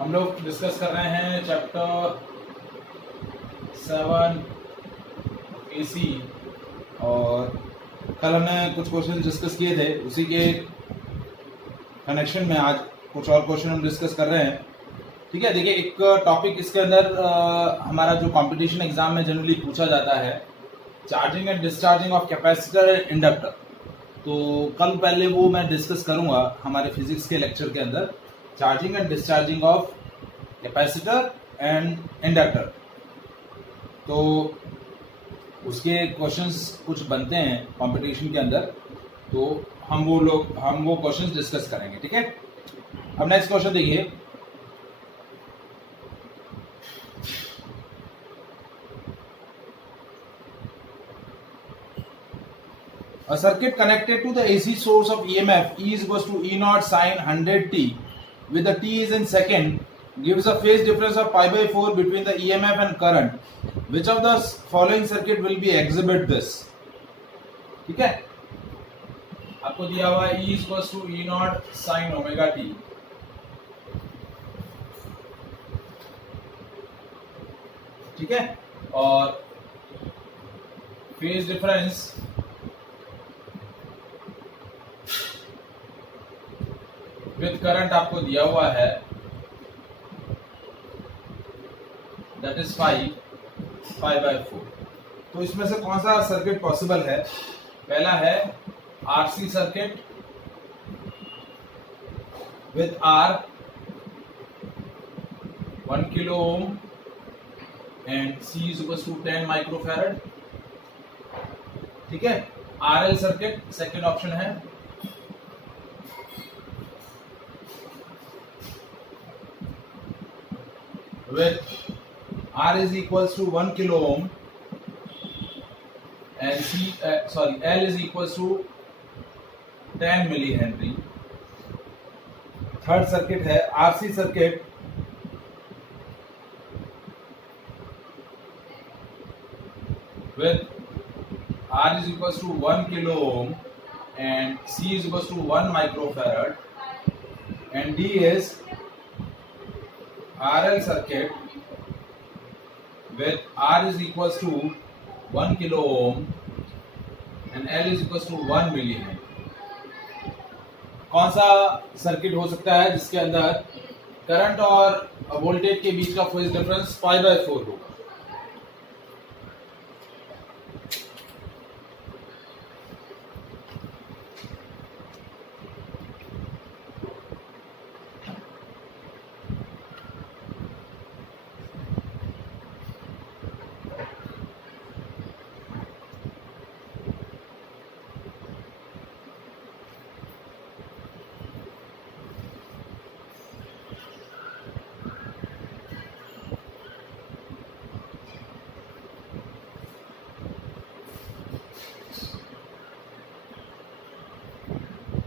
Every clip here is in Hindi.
हम लोग डिस्कस कर रहे हैं चैप्टर 7 AC और कल हमने कुछ क्वेश्चन डिस्कस किए थे, उसी के कनेक्शन में आज कुछ और क्वेश्चन हम डिस्कस कर रहे हैं। ठीक है, देखिए एक टॉपिक इसके अंदर हमारा जो कंपटीशन एग्जाम में जनरली पूछा जाता है, charging and discharging of capacitor and inductor. तो कल पहले वो मैं डिस्कस करूंगा हमारे फिजिक्स के लेक्चर के अंदर, charging and discharging of capacitor and inductor. तो उसके क्वेश्चंस कुछ बनते हैं कंपटीशन के अंदर, तो हम वो क्वेश्चंस डिस्कस करेंगे। ठीक है, अब नेक्स्ट क्वेश्चन देखिए। A circuit connected to the AC source of EMF E is equals to E naught sin 100t with the t is in second gives a phase difference of pi by 4 between the EMF and current. Which of the following circuit will be exhibit this? ठीक है, आपको दिया हुआ है E is equals to E naught sin omega t। ठीक है, और फेज डिफरेंस विद करंट आपको दिया हुआ है, दैट इज 5 बाय 4। तो इसमें से कौन सा सर्किट पॉसिबल है? पहला है RC circuit with R 1 kilo ohm and C is equal to 10 microfarad. ठीक है, आरएल सर्किट सेकेंड ऑप्शन है। With R is equals to 1 kilo ohm and L is equals to 10 millihenry। Third circuit है RC circuit with R is equals to 1 kilo ohm and C is equals to 1 microfarad and D is RL circuit with R is equals to 1 kilo ohm and L is equals to 1 millihenry। कौन सा सर्किट हो सकता है जिसके अंदर करंट और वोल्टेज के बीच का फेज डिफरेंस पाई बाय 4 होगा?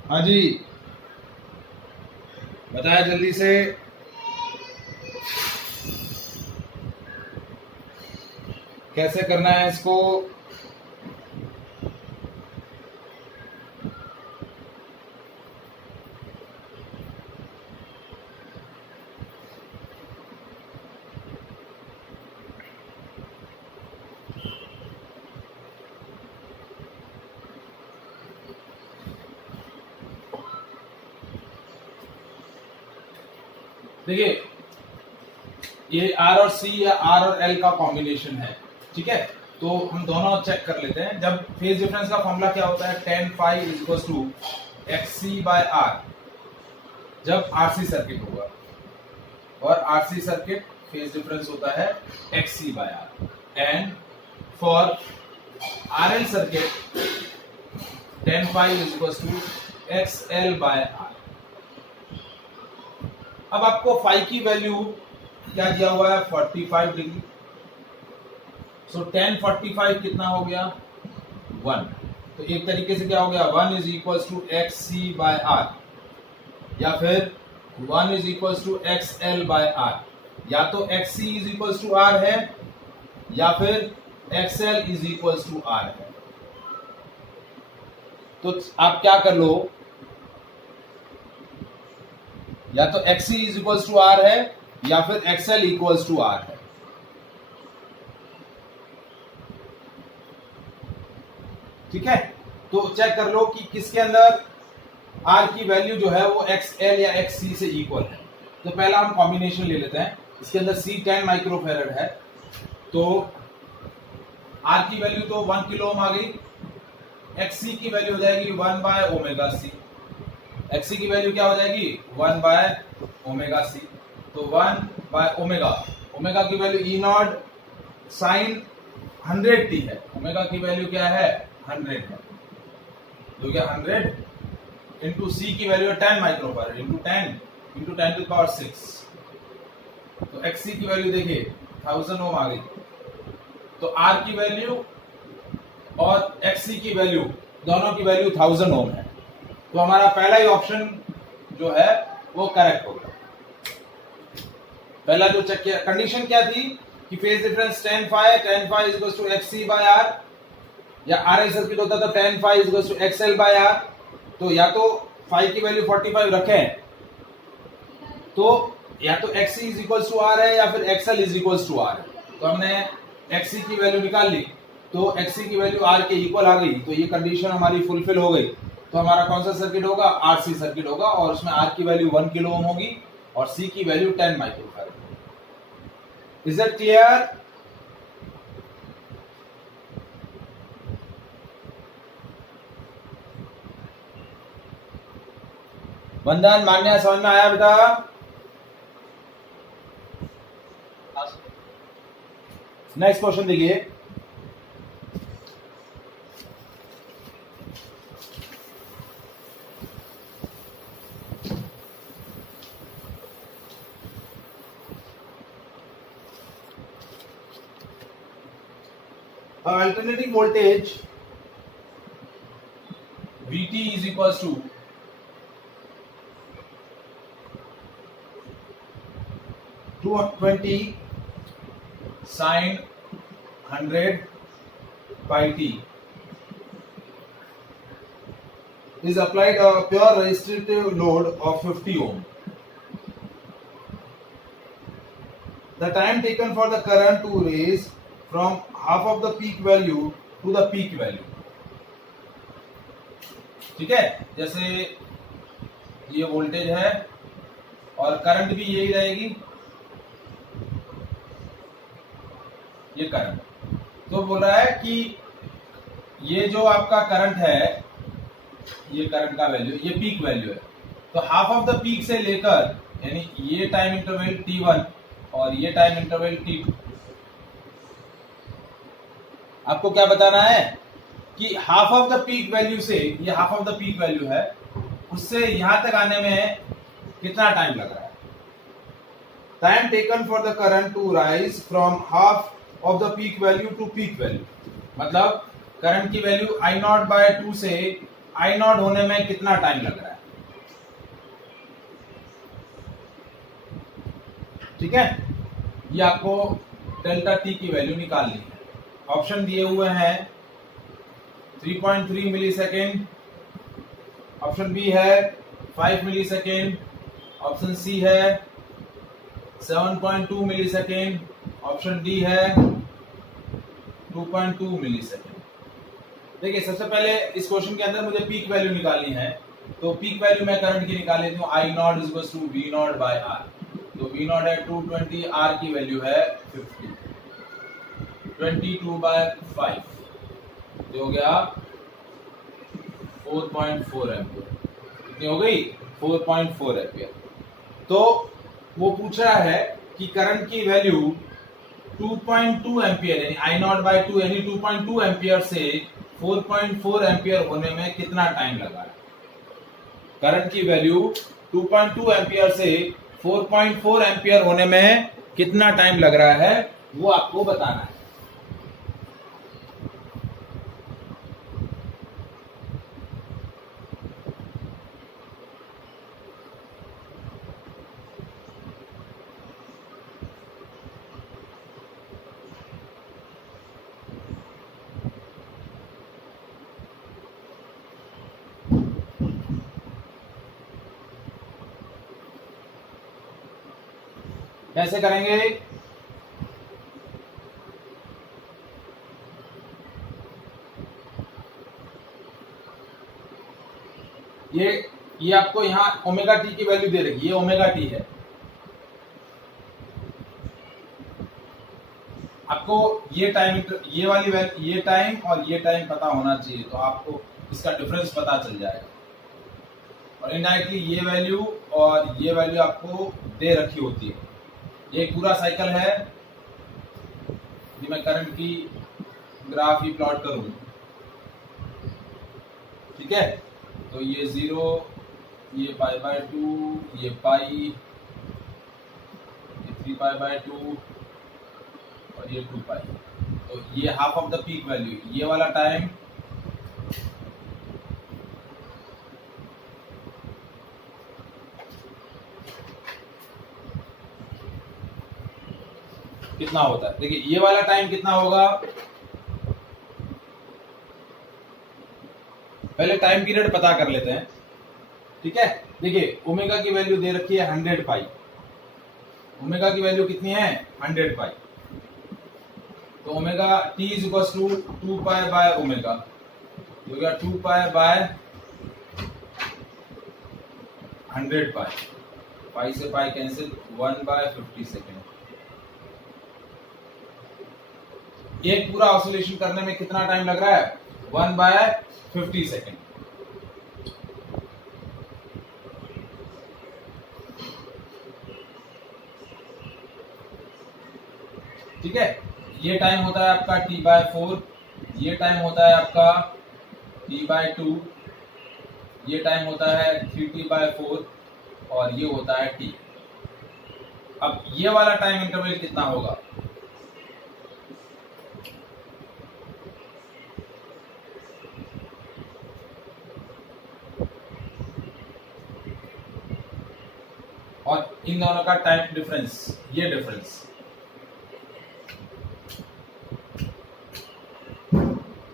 हाँ जी, बताया जल्दी से। कैसे करना है इसको? देखिए, ये R और C या R और L का कॉम्बिनेशन है। ठीक है, तो हम दोनों चेक कर लेते हैं। जब फेज डिफरेंस का फॉर्मूला क्या होता है? tan phi is equals to XC by R जब RC सर्किट होगा, और RC सर्किट फेज डिफरेंस होता है XC by R and for RL circuit tan phi is equals to XL by R। अब आपको फाई की वैल्यू क्या दिया हुआ है? 45 डिग्री। सो tan 45 कितना हो गया? 1। तो एक तरीके से क्या हो गया? 1 is equals to XC by R, या फिर 1 is equals to XL by R। या तो XC is equals to R है, या फिर XL is equals to R है। तो आप क्या कर लो, या तो XC is equals to R है या फिर एक्सएल इक्वल्स टू आर है। ठीक है, तो चेक कर लो कि किसके अंदर आर की वैल्यू जो है वो एक्सएल या एक्ससी से इक्वल है। तो पहला हम कॉम्बिनेशन ले लेते हैं। इसके अंदर सी 10 माइक्रोफेरेड है, तो आर की वैल्यू तो 1 किलो ओम आ गई, एक्ससी की वैल्यू हो जाएगी 1 बाय ओमेगा सी। एक्ससी की वैल्यू क्या हो जाएगी 1 बाय ओमेगा सी, तो 1 बाय ओमेगा, ओमेगा की value E naught sine 100 t है, ओमेगा की वैल्यू क्या है 100 है, तो क्या 100 इंटू सी की वैल्यू है 10 माइक्रोफेरेड इंटू 10 टू पावर 6, तो एक्ससी की वैल्यू देखिए 1000 ओम आ गई। तो आर की वैल्यू और एक्ससी की वैल्यू दोनों की वैल्यू 1000 ओम है, तो हमारा पहला ही ऑप्शन जो है वो करेक्ट होगा। पहला जो चेक किया, कंडीशन क्या थी कि phase difference tan phi is equals to xc by r, या आरएल सर्किट होता था tan phi is equals to xl by r। तो या तो phi की वैल्यू 45 रखें तो या तो xc is equals to r है या फिर xl is equals to r है। तो हमने xc की वैल्यू निकाल ली, तो xc की वैल्यू r के इक्वल आ गई, तो ये कंडीशन हमारी फुलफिल हो गई। तो हमारा कौन सा सर्किट होगा आरसी सर्किट होगा, और उसमें r की वैल्यू 1 किलो ओम होगी और c की value 10 microfarad. Is it clear? वंदन मान्या समझ में आया बेटा? नेक्स्ट क्वेश्चन देखिए, alternating voltage VT is equals to 220 sin 100 pi t is applied a pure resistive load of 50 ohm. The time taken for the current to raise from half of the peak value to the peak value. ठीक है, जैसे ये वोल्टेज है और करंट भी यही रहेगी, ये करंट। तो बोल रहा है कि ये जो आपका करंट है, ये करंट का वैल्यू, ये पीक वैल्यू है, तो हाफ ऑफ द पीक से लेकर यानी ये टाइम इंटरवल t1 और ये टाइम इंटरवल t2, आपको क्या बताना है कि half of the peak value से, ये half of the peak value है, उससे यहां तक आने में कितना टाइम लग रहा है। Time taken for the current to rise from half of the peak value to peak value, मतलब करंट की वैल्यू आई नॉट बाय 2 से आई नॉट होने में कितना टाइम लग रहा है। ठीक है, ये आपको डेल्टा टी की वैल्यू निकालनी है। ऑप्शन दिए हुए हैं 3.3 मिली सेकेंड, ऑप्शन बी है 5 मिली सेकेंड, ऑप्शन सी है 7.2 मिली सेकेंड, ऑप्शन डी है 2.2 मिली सेकेंड। देखिए, सबसे पहले इस क्वेश्चन के अंदर मुझे पीक वैल्यू निकालनी है, तो पीक वैल्यू मैं करंट की निकाल लेती हूँ, I naught is equal to V naught by R. तो वी नॉट है 220, आर की वैल्यू है 50, 22 बाय 5 जो हो गया 4.4 एम्पियर। कितनी हो गई 4.4 एम्पियर। तो वो पूछ रहा है कि करंट की वैल्यू 2.2 एम्पियर यानी आई नॉट बाय 2 यानी 2.2 एम्पियर से 4.4 एम्पियर होने में कितना टाइम लगा है। करंट की वैल्यू 2.2 एम्पियर से 4.4 एम्पियर होने में कितना टाइम लग रहा है वो आपको बताना है। कैसे करेंगे? ये आपको यहाँ ओमेगा टी की वैल्यू दे रखी, ये ओमेगा टी है। आपको ये टाइम, ये वाली वैल्यू, ये टाइम और ये टाइम पता होना चाहिए, तो आपको इसका डिफरेंस पता चल जाएगा। और इनडायरेक्टली ये वैल्यू और ये वैल्यू आपको दे रखी होती है। ये पूरा साइकिल है। मैं करंट की ग्राफ ही प्लॉट करूं, ठीक है? तो ये 0, ये π/2, ये पाई, ये 3π/2 और ये 2 पाई। तो ये half of the peak value, ये वाला टाइम कितना होता है? देखिए ये वाला टाइम कितना होगा, पहले टाइम पीरियड पता कर लेते हैं, ठीक है? देखिए ओमेगा की वैल्यू दे रखी है 100 पाई। ओमेगा की वैल्यू कितनी है? 100 पाई। तो omega t is equal to 2 pi by omega, हो गया 2 पाई बाय 100 पाई। पाई से पाई कैंसिल, 1/50 सेकेंड। एक पूरा ऑसिलेशन करने में कितना टाइम लग रहा है? 1/50 सेकेंड। ठीक है? ये टाइम होता है आपका t/4, ये टाइम होता है आपका t/2, ये टाइम होता है 3t/4 और ये होता है t। अब ये वाला टाइम इंटरवल कितना होगा? और इन दोनों का टाइम डिफरेंस, ये डिफरेंस,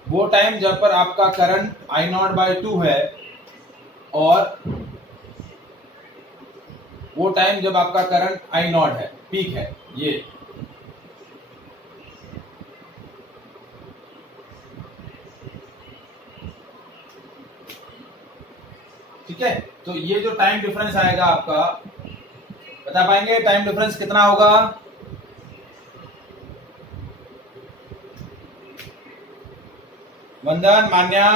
वो टाइम जब पर आपका करंट I0/2 है और वो टाइम जब आपका करंट I0 है, पीक है ये। ठीक है? तो ये जो टाइम डिफरेंस आएगा आपका, बता पाएंगे टाइम डिफरेंस कितना होगा? वंदन, मान्या,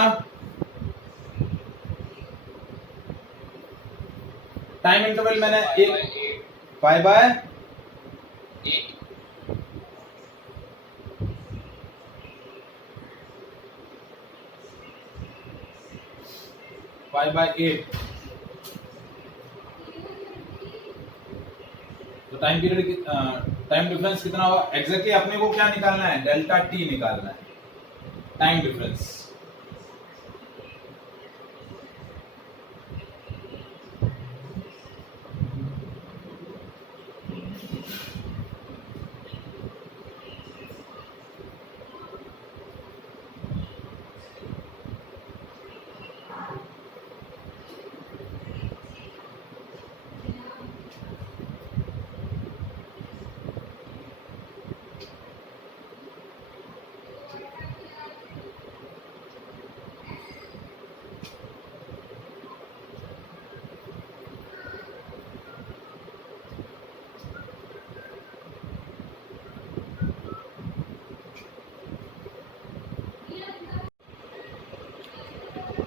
टाइम इंटरवल मैंने एक π/8 तो टाइम पीरियड, टाइम डिफरेंस कितना होगा? एग्जैक्टली अपने को क्या निकालना है? डेल्टा टी निकालना है, टाइम डिफरेंस।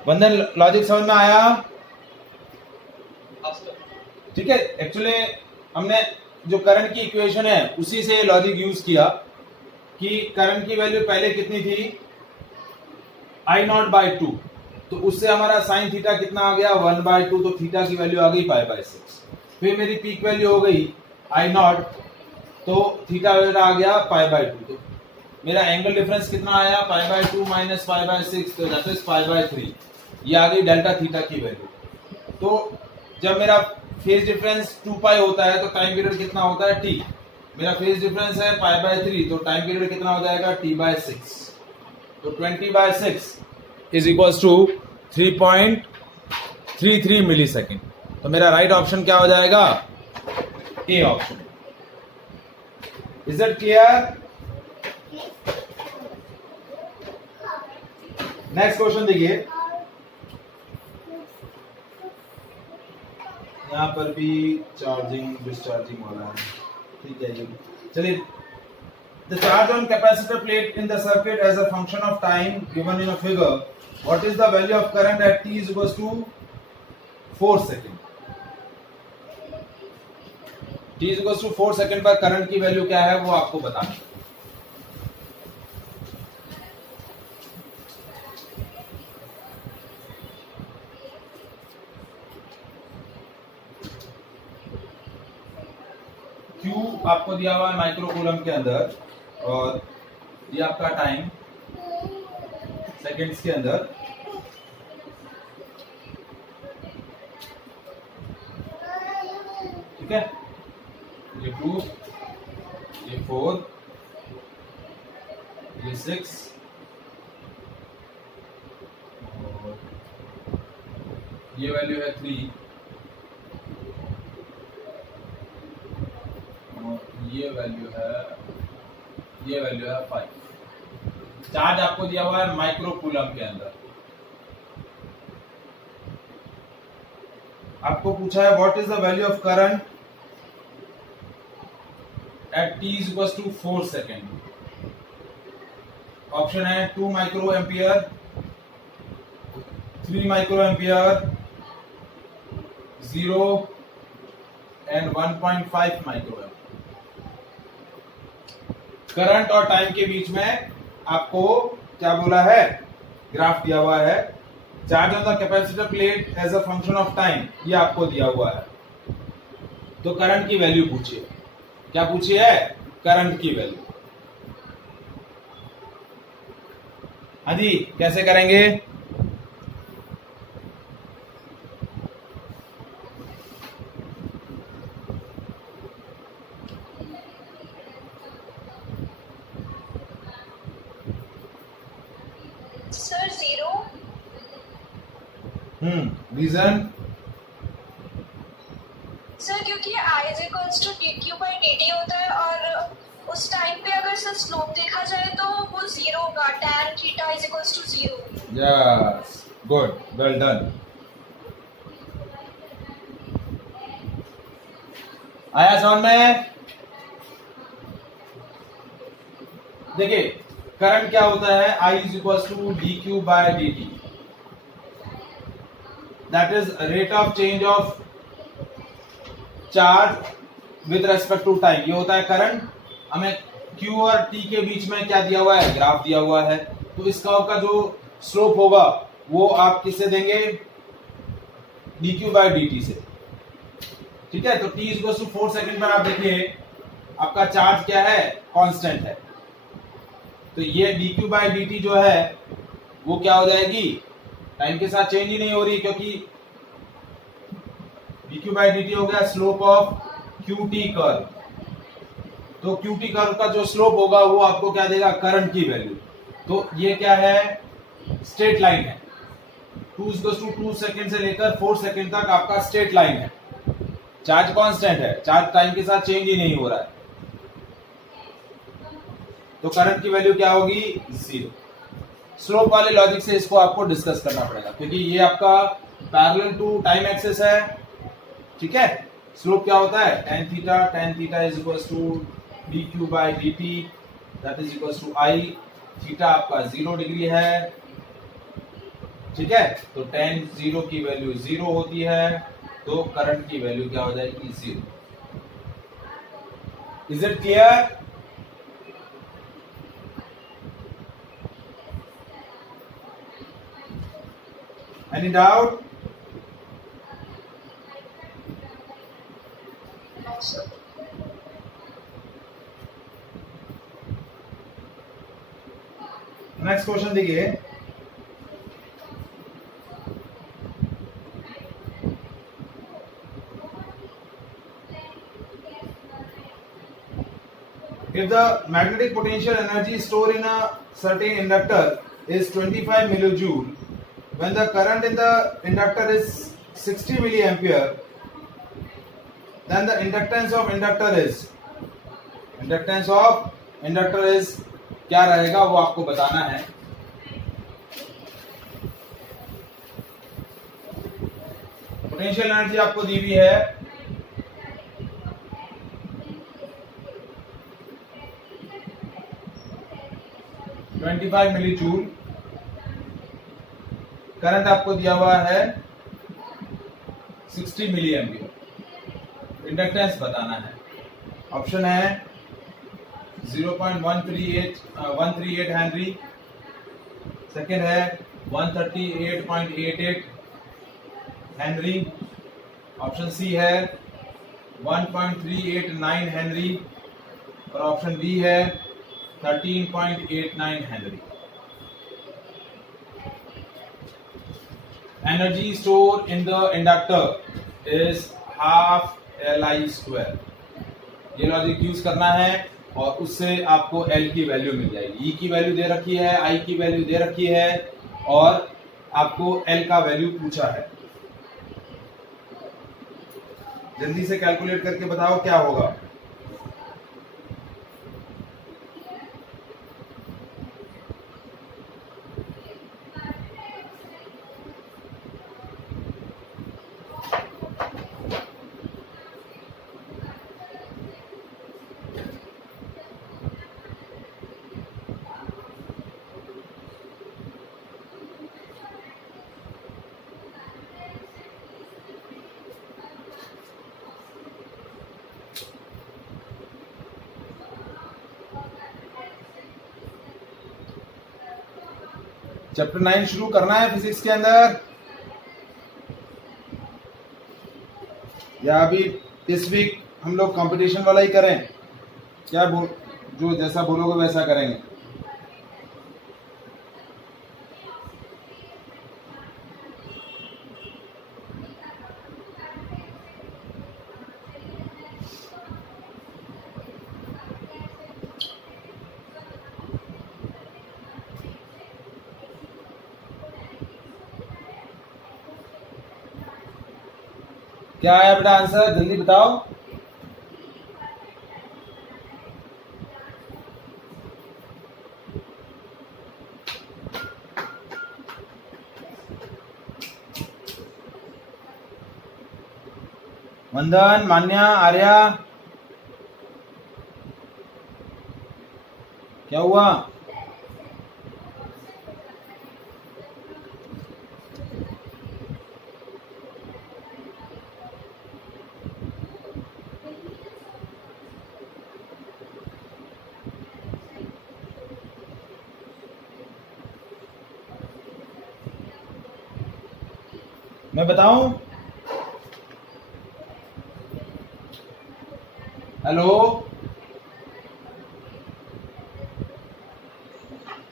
वंदन, लॉजिक समझ में आया? ठीक है? एक्चुअली हमने जो करंट की इक्वेशन है उसी से लॉजिक यूज किया कि करंट की वैल्यू पहले कितनी थी? I0/2। तो उससे हमारा साइन थीटा कितना आ गया? 1/2। तो थीटा की वैल्यू आ गई π/6। फिर मेरी पीक वैल्यू हो गई I0, तो थीटा वैल्यू आ गया π/2। तो मेरा एंगल डिफरेंस कितना आया? π/2 माइनस π/6, तो दैट इज π/3। ये आ गई डेल्टा थीटा की वैल्यू। तो जब मेरा फेज डिफरेंस 2 पाई होता है तो टाइम पीरियड कितना होता है? t। मेरा फेज डिफरेंस है π/3, तो टाइम पीरियड कितना हो जाएगा? t/6। तो 20/6 is equals to 3.33 millisecond. तो मेरा राइट ऑप्शन क्या हो जाएगा? A option. Is it clear? Next question देखिए, यहाँ पर भी चार्जिंग डिस्चार्जिंग वाला है, ठीक है जी। चलिए, the charge on capacitor plate in the circuit as a function of time given in a figure, what is the value of current at t is equal to 4 second. t is equal to 4 second पर करंट की वैल्यू क्या है वो आपको बताना है। Q आपको दिया हुआ है माइक्रो कूलम के अंदर, और ये आपका टाइम सेकेंड्स के अंदर। ठीक है, ये 2, ये 4, ये 6, और ये वैल्यू है 3, ये वैल्यू है 5। चार्ज आपको दिया हुआ है माइक्रो कूलम के अंदर। आपको पूछा है what is the value of current at t is equal to 4 second. Option है 2 micro ampere, 3 micro ampere, 0 and 1.5 micro ampere. Current और टाइम के बीच में आपको क्या बोला है, ग्राफ दिया हुआ है। Charge on the capacitor plate as a function of time, ये आपको दिया हुआ है। तो करंट की वैल्यू पूछिए, क्या पूछिए है, करंट की वैल्यू। हाँ जी, कैसे करेंगे? सर 0। रीजन? सर क्योंकि I is equals to dq by dt होता है, और उस टाइम पे अगर सर स्लोप देखा जाए तो वो 0 होगा, tan theta is equals to 0। Yes, good, well done. आया समझ में? देखिए, करंट क्या होता है, I is equal to dq by dt, that is rate of change of charge with respect to time. ये होता है करंट। हमें Q और T के बीच में क्या दिया हुआ है, ग्राफ दिया हुआ है। तो इस कर्व का जो स्लोप होगा वो आप किससे देंगे, dq बाय dt से। ठीक है, तो t is equal to 4 second पर आप देखिए आपका चार्ज क्या है, कांस्टेंट है। तो ये dq बाय dt जो है वो क्या हो जाएगी, टाइम के साथ चेंज ही नहीं हो रही, क्योंकि dq बाय dt हो गया स्लोप ऑफ qt कर्व। तो qt कर्व का जो स्लोप होगा वो आपको क्या देगा, करंट की वैल्यू। तो ये क्या है, स्ट्रेट लाइन है। 2 सेकेंड से लेकर 4 सेकेंड तक आपका स्ट्रेट लाइन है। चार्ज कांस्टेंट है, चार्ज टाइम के साथ चेंज ही नहीं हो रहा है। तो करंट की वैल्यू क्या होगी, 0। स्लोप वाले लॉजिक से इसको आपको डिस्कस करना पड़ेगा, क्योंकि ये आपका पैरेलल टू टाइम एक्सिस है। ठीक है, स्लोप क्या होता है, tan theta is equal to dq by dt, that is equal to I। Theta आपका 0 डिग्री है। ठीक है, तो tan 0 की वैल्यू 0 होती है, तो करंट की वैल्यू क्या हो जाएगी, 0। Is it clear? Any doubt? No sir. Next question देखिए, if the magnetic potential energy stored in a certain inductor is 25 millijoule, when the current in the inductor is 60 milliampere, then the inductance of inductor is inductance of inductor is क्या रहेगा वो आपको बताना है। पोटेंशियल एनर्जी आपको दी हुई है 25 मिली जूल। करंट आपको दिया हुआ है 60 मिली एम्पियर। इंडक्टेंस बताना है। ऑप्शन है 0.138 हेनरी, सेकेंड है 138.88 हेनरी, ऑप्शन सी है 1.389 हेनरी और ऑप्शन डी है 13.89 Henry. Energy stored in the inductor is half Li square। ये लॉजिक यूज करना है और उससे आपको L की वैल्यू मिल जाएगी। E की वैल्यू दे रखी है, I की वैल्यू दे रखी है और आपको L का वैल्यू पूछा है। जल्दी से कैलकुलेट करके बताओ क्या होगा। चैप्टर 9 शुरू करना है फिजिक्स के अंदर या अभी इस वीक हम लोग कंपटीशन वाला ही करें? क्या जो जैसा बोलोगे वैसा करेंगे। क्या है बेटा आंसर, जल्दी बताओ। वंदन, मान्या, आर्या, क्या हुआ? मैं बताऊं? हेलो,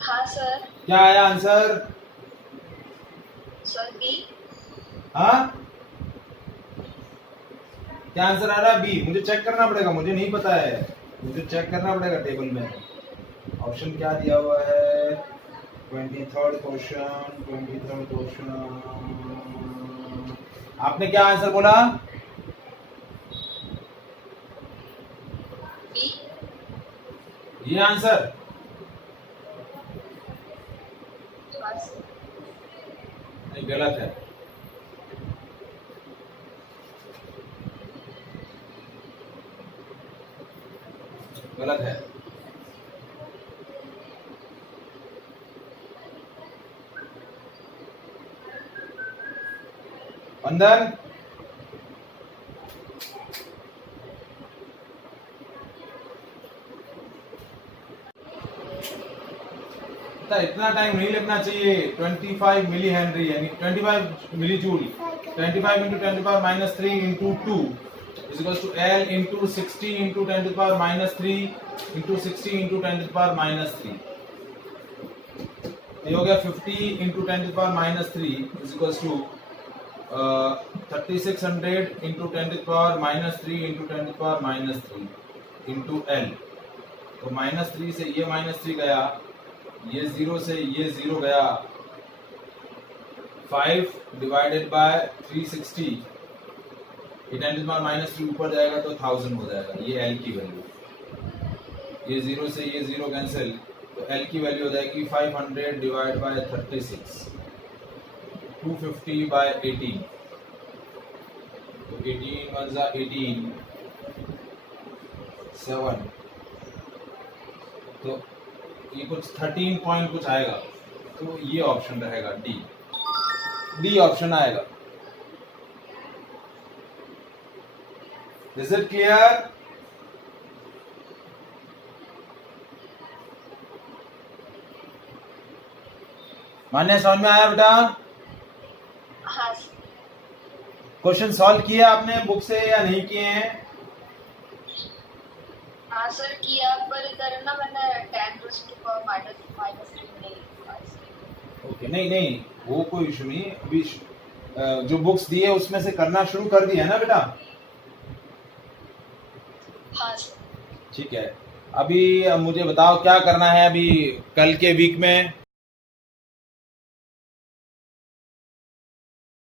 हाँ सर। क्या आया आंसर? Sir B. हाँ, क्या आंसर आ रहा है? बी। मुझे चेक करना पड़ेगा, मुझे नहीं पता है, मुझे चेक करना पड़ेगा टेबल में। ऑप्शन क्या दिया हुआ है? 23rd question. आपने क्या आंसर बोला? बी। ये आंसर? नहीं, गलत है। गलत है। वंदन, इतना टाइम नहीं लगना चाहिए। 25 मिली हेनरी यानी 25 milli joule, 25 into 10 to power minus 3 into 2 is equal to L into 60 into 10 to power minus 3 into 60 into 10 to power minus 3। ये हो गया 50 into 10 to power minus 3 is equal to 3600 into 10 to power minus 3 into 10 to power minus 3 into L। तो माइनस 3 से ये माइनस 3 गया, ये 0 से ये 0 गया, 5 डिवाइडेड बाय 360, ये 10 टू पावर माइनस 3 ऊपर जाएगा तो 1000 हो जाएगा। ये L की वैल्यू। ये 0 से ये 0 कैंसिल, तो L की वैल्यू हो जाएगी 500 डिवाइड बाय 36, 250 बाय 18, तो 18 वन जा 18, 7, तो ये कुछ 13 पॉइंट कुछ आएगा, तो ये ऑप्शन रहेगा डी ऑप्शन आएगा। Is it clear? मान्य, समझ में आया बेटा? हाँ क्वेश्चन सॉल्व किया आपने बुक से या नहीं किए हैं? हाँ सर किया, पर इधर ना मैंने 10 raised to power minus 3 नहीं लिखा। ओके, नहीं वो कोई इशू नहीं। अभी जो बुक्स दी है उसमें से करना शुरू कर दिया है ना बेटा? हाँ सर। ठीक है, अभी मुझे बताओ क्या करना है अभी कल के वीक में।